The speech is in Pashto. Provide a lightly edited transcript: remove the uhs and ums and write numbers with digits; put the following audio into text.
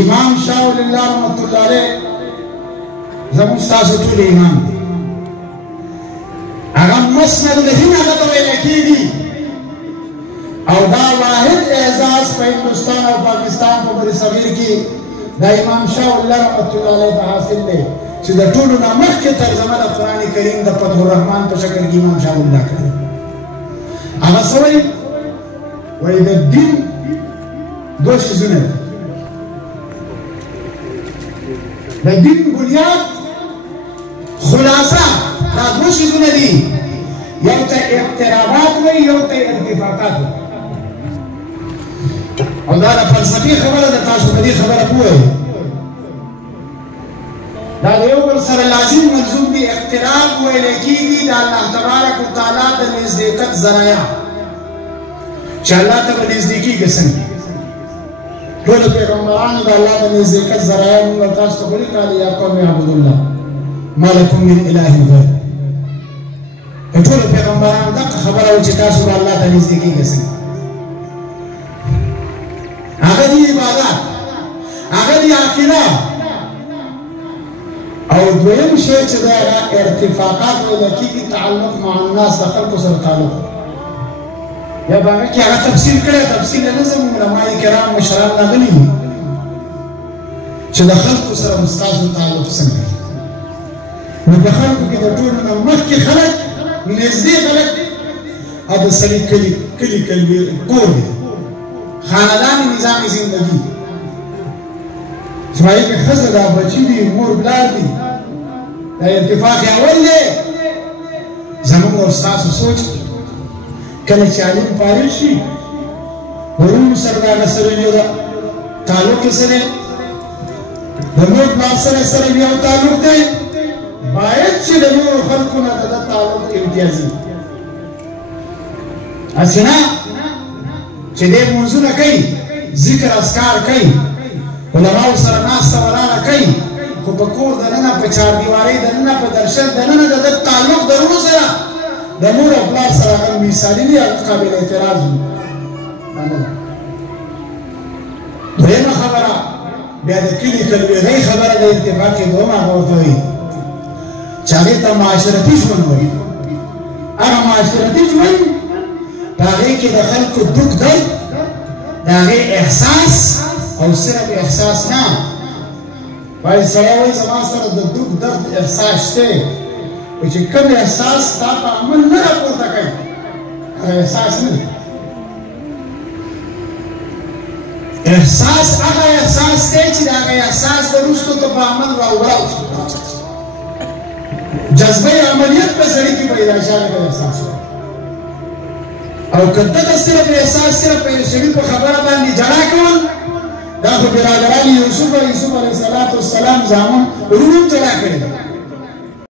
امام شاه ولی الله رحمت الله علیه زموږ ستاسو ټول امام دی. هغه مسند الهند هغه ته ویل کېږي او دا واحد اعزاز په هندوستان او پاکستان په برصغیر کې دا امام شاه ولی الله رحمت الله علیه ته حاصل دی چې د ټولو نه مخکې ترجمه د قرآن کریم د فتح الرحمن په شکل کې امام شاه ولی الله کړی. هغه څه وایي؟ وایي د دین دوه څیزونه دي. د دین بنیاد خلاصه دا دوه څیزونه دي، یو ته اقترابات وایي یو ته ارتفاقات وایي. او دا د فلسفي خبره ده، تاسو په دې خبره پوهئ. دا د یو بل سره لازم ملزوم دي. اقتراب ویل کېږي د الله تبارک وتعالی د نزدېکت ذرایع چې الله ته به نږدې کېږي. څنګه ټولو پیغمبرانو د الله د نزدېکت ذرایع موږ تاسو ته ولیکل: یا قوم اعبدوا الله ما لکم من اله غیر. ټولو پیغمبرانو دغه خبره وه چې تاسو به الله ته نږدې کېږئ. څنګه هغه دي عبادت، هغه دي عقیده. او دویم شی چې دا ارتفاقات ویل کېږي تعلق مع الناس، د خلکو سره تعلق. یا به هغه کې هغه تفصیل کړی، تفصیل یې نه زموږ علماء کرام مشران راغلي دي چې د خلکو سره به ستاسو تعلق څنګه وي. نو په خلکو کې د ټولو نه مخکې خلک نږدې خلک او د سړي کلي کور دی، خاندان نظام زندگی. زمایي کې ښځه ده، بچي دي، مور پلار دي، دا اتفاق اول دی. زموږ او ستاسو سوچ کله چې عالم فارغ شي ورونو سره د هغه سره یو تعلق یې سره د مور پلار سره یو تعلق دی، باید چې د نورو خلکو نه د ده تعلق امتیازي. هسې نه چې دی لمونځونه کوي، ذکر اذکار کوي، علماو سره ناسته ولاړه کوي، خو په کور دننه په چاردیوارۍ دننه په درشل دننه د ده تعلق د وروڼو سره د مور او پلار سره هغه مثالي دي، هغه قابل اعتراض وي. دویمه خبره بیا د کلي کلوېغۍ خبره د اتفاق کې دومره هغه ورته وایي چې هغې ته معاشرتي ژوند وایي. هغه معاشرتي ژوند په هغې کې د خلکو دک درد د هغې احساس او صرف احساس نه، باید سړی وایي زما سره د دک درد احساس شته، خو چې کوم احساس تا په عمل نه راپورته کوي هغه احساس نه دی. احساس هغه احساس دی چې د هغه احساس وروستو ته په عمل راوړل شي. جذبه عملیت په سړي کې پیدا شوی د احساس او که دغه صرف احساس صرف په یو سړي په خبره باندې جړا کول، دا خو برادران یوسف علیه السلام زامن ورونو جړا کړې ده.